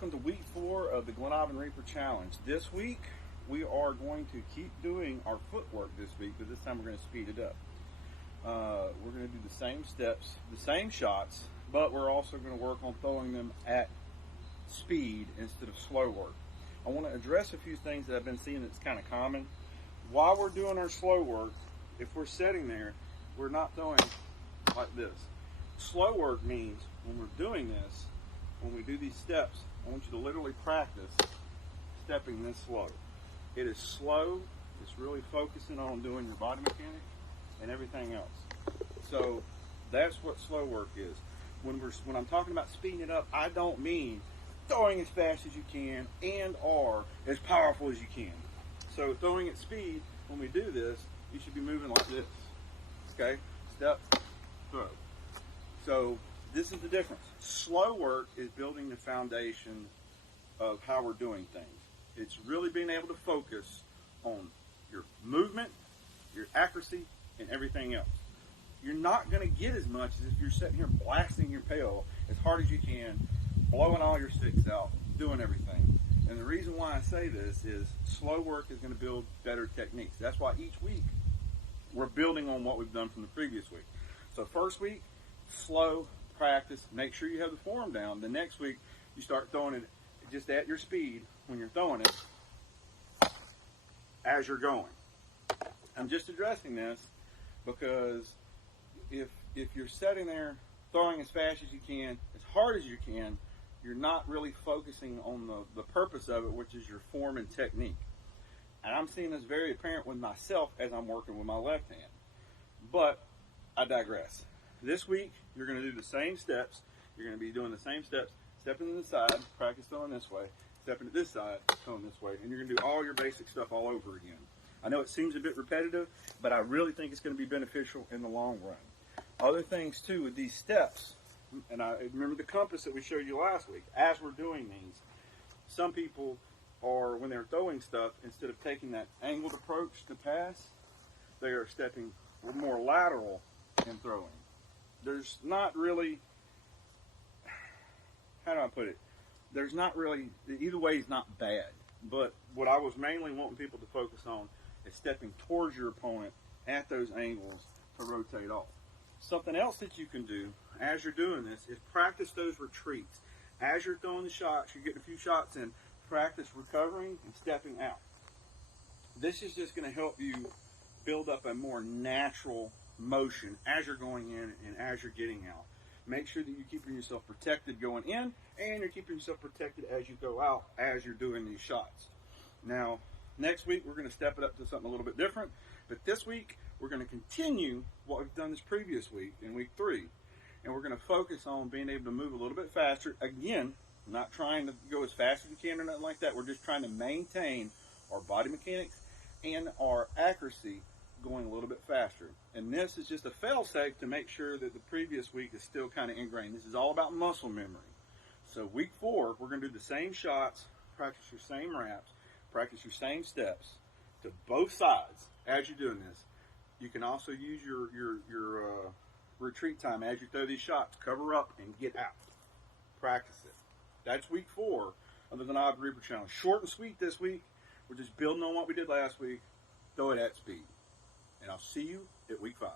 welcome to week 4 of the Glen Reaper Challenge. This week we are going to keep doing our footwork this week, but this time we're going to speed it up. We're going to do the same steps, the same shots, but we're also going to work on throwing them at speed instead of slow work. I want to address a few things that I've been seeing that's kind of common. While we're doing our slow work, if we're sitting there, we're not throwing like this. Slow work means when we're doing this, when we do these steps, I want you to literally practice stepping this slow. It is slow. It's really focusing on doing your body mechanics and everything else. So that's what slow work is. When I'm talking about speeding it up, I don't mean throwing as fast as you can and or as powerful as you can. So throwing at speed, when we do this, you should be moving like this. Okay? Step, throw. So this is the difference. Slow work is building the foundation of how we're doing things. It's really being able to focus on your movement, your accuracy, and everything else. You're not going to get as much as if you're sitting here blasting your pail as hard as you can, blowing all your sticks out, doing everything. And the reason why I say this is slow work is going to build better techniques. That's why each week we're building on what we've done from the previous week. So first week, slow practice, make sure you have the form down. The next week, you start throwing it just at your speed when you're throwing it as you're going. I'm just addressing this because if you're sitting there throwing as fast as you can, as hard as you can, you're not really focusing on the purpose of it, which is your form and technique. And I'm seeing this very apparent with myself as I'm working with my left hand. But I digress. This week, you're going to do the same steps. You're going to be doing the same steps, stepping to the side, practice throwing this way, stepping to this side, throwing this way, and you're going to do all your basic stuff all over again. I know it seems a bit repetitive, but I really think it's going to be beneficial in the long run. Other things, too, with these steps, and I remember the compass that we showed you last week. As we're doing these, some people are, when they're throwing stuff, instead of taking that angled approach to pass, they are stepping more lateral in throwing. There's not really, how do I put it? There's not really, either way is not bad. But what I was mainly wanting people to focus on is stepping towards your opponent at those angles to rotate off. Something else that you can do as you're doing this is practice those retreats. As you're throwing the shots, you're getting a few shots in, practice recovering and stepping out. This is just going to help you build up a more natural motion as you're going in and as you're getting out. Make sure that you're keeping yourself protected going in and you're keeping yourself protected as you go out as you're doing these shots. Now, next week we're going to step it up to something a little bit different, but this week we're going to continue what we've done this previous week in week 3, and we're going to focus on being able to move a little bit faster. Again, not trying to go as fast as you can or nothing like that. We're just trying to maintain our body mechanics and our accuracy going a little bit faster. And this is just a fail-safe to make sure that the previous week is still kind of ingrained. This is all about muscle memory. So week 4, we're going to do the same shots, practice your same wraps, practice your same steps to both sides as you're doing this. You can also use your retreat time as you throw these shots. Cover up and get out. Practice it. That's week 4 of the Glen Reaper Challenge. Short and sweet this week. We're just building on what we did last week. Throw it at speed. And I'll see you at week 5.